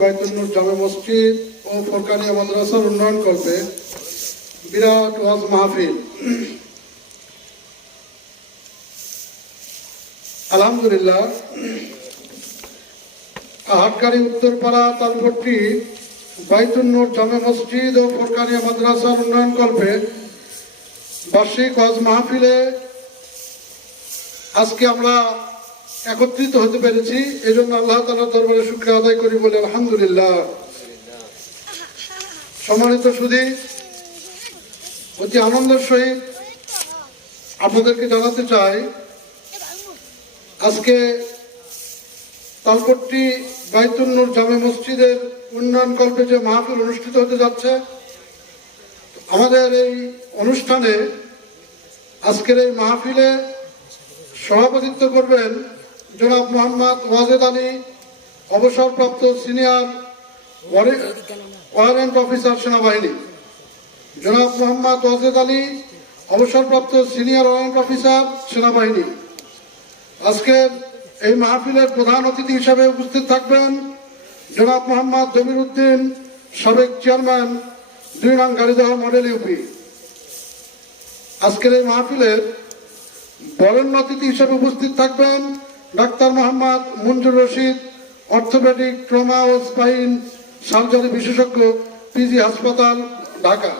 বাইতুন্নুর জামে মসজিদ ও ফোরকানিয়া মাদ্রাসার উন্নয়ন কল্পে বিরাট ওয়াজ মাহফিল। আলহামদুলিল্লাহ, হাটগাড়ি উত্তরপাড়া তালপট্টি বাইতুন্নুর জামে মসজিদ ও ফোরকানিয়া মাদ্রাসার উন্নয়ন কল্পে বার্ষিক ওয়াজ মাহফিলে আজকে আমরা একত্রিত হতে পেরেছি। এই জন্য আল্লাহ তাআলার দরবারে শুকরিয়া আদায় করি বলে আলহামদুলিল্লাহ। সম্মানিত সুধী, অতি আনন্দের সহিত আপনাদেরকে জানাতে চাই, আজকে তালপট্টি বাইতুন্নুর জামে মসজিদের উন্নয়ন কল্পে যে মাহফিল অনুষ্ঠিত হতে যাচ্ছে, আমাদের এই অনুষ্ঠানে আজকের এই মাহফিলে সভাপতিত্ব করবেন জনাব মোহাম্মদ ওয়াজেদ আলী, অবসরপ্রাপ্ত সিনিয়র ওয়ারেন্ট অফিসার সেনাবাহিনী। জনাব মোহাম্মদ ওয়াজেদ আলী, অবসরপ্রাপ্ত সিনিয়র ওয়ারেন্ট অফিসার সেনাবাহিনী। আজকের এই মাহফিলের প্রধান অতিথি হিসাবে উপস্থিত থাকবেন জনাব মোহাম্মদ জমির উদ্দিন, সাবেক চেয়ারম্যান ২ নং গাড়িদহ মডেল ইউপি। আজকের এই মাহফিলের বরেণ্য অতিথি হিসেবে উপস্থিত থাকবেন ডাক্তার মোহাম্মদ মঞ্জুর রশিদ, অর্থোপেডিক ট্রমা ও স্পাইন সার্জারি বিশেষজ্ঞ, পিজি হাসপাতাল, ঢাকা।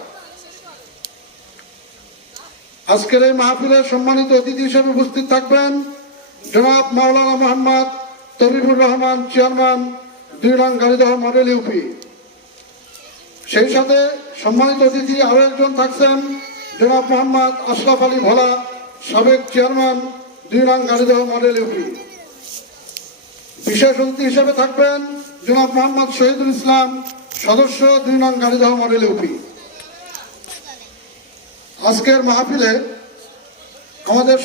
আজকের এই মাহফিলের সম্মানিত অতিথি হিসেবে উপস্থিত থাকবেন জনাব মাওলানা মোহাম্মদ তবিবুর রহমান, চেয়ারম্যান ২ নং গাড়িদহ মডেল ইউপি। সেই সাথে সম্মানিত অতিথি আরো একজন থাকছেন জনাব মোহাম্মদ আশরাফ আলী ভোলা, সাবেক চেয়ারম্যান ২ নং গাড়িদহ মডেল ইউপি। বিশেষ অতিথি হিসেবে থাকবেন জনাব মোহাম্মদ শহীদুল ইসলাম, সদস্য ২ নং গাড়িদহ মডেল ইউপি। আজকের মাহফিলে আমাদের